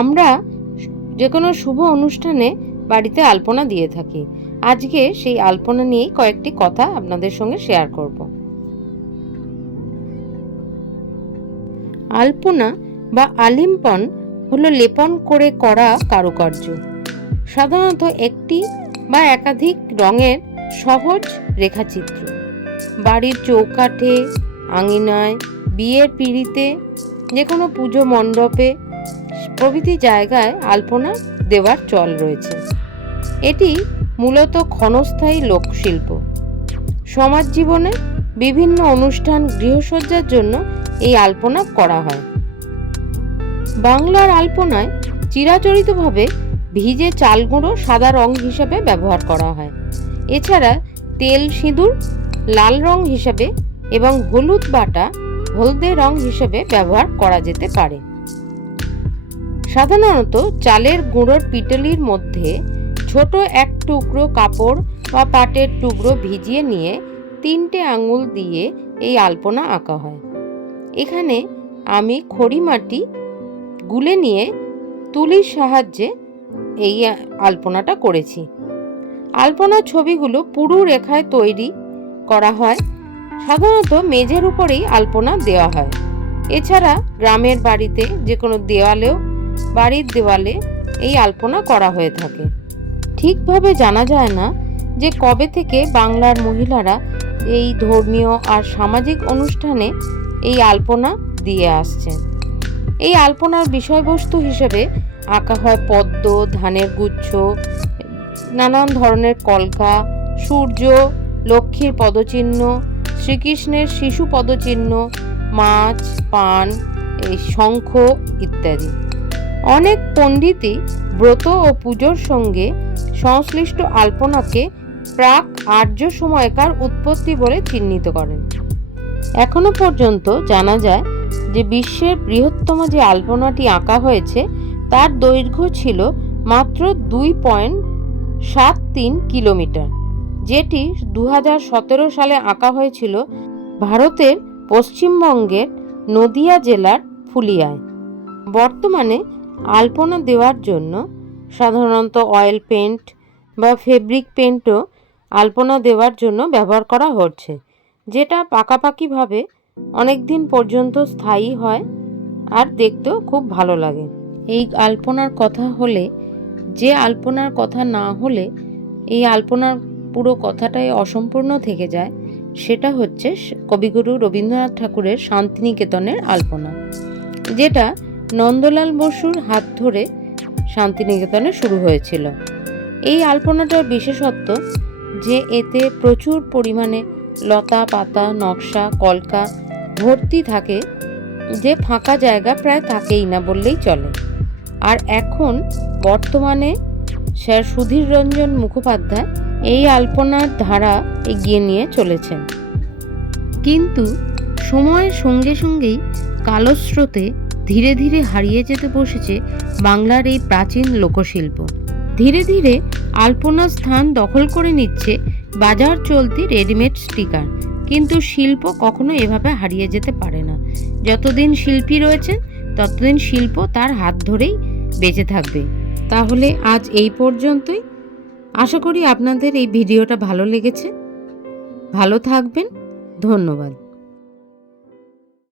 আমরা যে কোনো শুভ অনুষ্ঠানে বাড়িতে আলপনা দিয়ে থাকি। আজকে সেই আলপনা নিয়েই কয়েকটি কথা আপনাদের সঙ্গে শেয়ার করব। আলপনা বা আলিম্পন হলো লেপন করে করা কারুকার্য। সাধারণত একটি বা একাধিক রঙের সহজ রেখাচিত্র। বাড়ির চৌকাঠে, আঙিনায়, বিয়ের পিঁড়িতে, যে কোনো পুজো মণ্ডপে প্রভৃতি জায়গায় আলপনা দেওয়ার চল রয়েছে। এটি মূলত ক্ষণস্থায়ী লোকশিল্প। সমাজ জীবনে বিভিন্ন অনুষ্ঠান, গৃহসজ্জার জন্য এই আলপনা করা হয়। বাংলার আলপনায় চিরাচরিতভাবে ভিজে চাল গুঁড়ো সাদা রং হিসাবে ব্যবহার করা হয়। এছাড়া তেল সিঁদুর লাল রং হিসাবে এবং হলুদ বাটা হলদে রং হিসেবে ব্যবহার করা যেতে পারে। সাধারণত চালের গুঁড়োর পিটলির মধ্যে ছোট এক টুকরো কাপড় বা পাটের টুকরো ভিজিয়ে নিয়ে 3টে আঙুল দিয়ে এই আলপনা আঁকা হয়। এখানে আমি খড়ি মাটি গুলে নিয়ে তুলির সাহায্যে এই আলপনাটা করেছি। আলপনার ছবিগুলো পুরু রেখায় তৈরি করা হয়। সাধারণত মেঝের উপরেই আলপনা দেওয়া হয়। এছাড়া গ্রামের বাড়িতে যে কোনো বাড়ির দেওয়ালে এই আলপনা করা হয়ে থাকে। ঠিকভাবে জানা যায় না যে কবে থেকে বাংলার মহিলারা এই ধর্মীয় আর সামাজিক অনুষ্ঠানে এই আলপনা দিয়ে আসছেন। এই আলপনার বিষয়বস্তু হিসেবে আঁকা হয় পদ্ম, ধানের গুচ্ছ, নানান ধরনের কলকা, সূর্য, লক্ষ্মীর পদচিহ্ন, শ্রীকৃষ্ণের শিশু পদচিহ্ন, মাছ, পান, এই শঙ্খ ইত্যাদি। অনেক পণ্ডিতই ব্রত ও পুজোর সঙ্গে সংশ্লিষ্ট আলপনাকে প্রাক আর্য সময়কার উৎপত্তি বলে চিহ্নিত করেন। এখনো পর্যন্ত জানা যায় যে বিশ্বের বৃহত্তম যে আলপনাটি আঁকা হয়েছে তার দৈর্ঘ্য ছিল মাত্র 2.73 কিলোমিটার, যেটি 2017 সালে আঁকা হয়েছিল ভারতের পশ্চিমবঙ্গের নদিয়া জেলার ফুলিয়ায়। বর্তমানে আলপনা দেওয়ার জন্য সাধারণত অয়েল পেন্ট বা ফেব্রিক পেন্টও আলপনা দেওয়ার জন্য ব্যবহার করা হচ্ছে, যেটা পাকাপাকিভাবে অনেক দিন পর্যন্ত স্থায়ী হয় আর দেখতেও খুব ভালো লাগে। এই আলপনার কথা হলে, যে আলপনার কথা না হলে এই আলপনার পুরো কথাটাই অসম্পূর্ণ থেকে যায়, সেটা হচ্ছে কবিগুরু রবীন্দ্রনাথ ঠাকুরের শান্তিনিকেতনের আলপনা, যেটা নন্দলাল বসুর হাত ধরে শান্তিনিকেতনে শুরু হয়েছিল। এই আলপনাটার বিশেষত্ব যে এতে প্রচুর পরিমাণে লতা পাতা, নকশা, কলকা ভর্তি থাকে, যে ফাঁকা জায়গা প্রায় থাকেই না বললেই চলে। আর এখন বর্তমানে স্যার সুধীর রঞ্জন মুখোপাধ্যায় এই আলপনার ধারা এগিয়ে নিয়ে চলেছেন। কিন্তু সময়ের সঙ্গে সঙ্গেই কালস্রোতে ধীরে ধীরে হারিয়ে যেতে বসেছে বাংলার এই প্রাচীন লোকশিল্প। ধীরে ধীরে আলপনার স্থান দখল করে নিচ্ছে বাজার চলতি রেডিমেড স্টিকার। কিন্তু শিল্প কখনো এভাবে হারিয়ে যেতে পারে না। যতদিন শিল্পী রয়েছে ততদিন শিল্প তার হাত ধরেই বেঁচে থাকবে। তাহলে আজ এই পর্যন্তই। আশা করি আপনাদের এই ভিডিওটা ভালো লেগেছে। ভালো থাকবেন। ধন্যবাদ।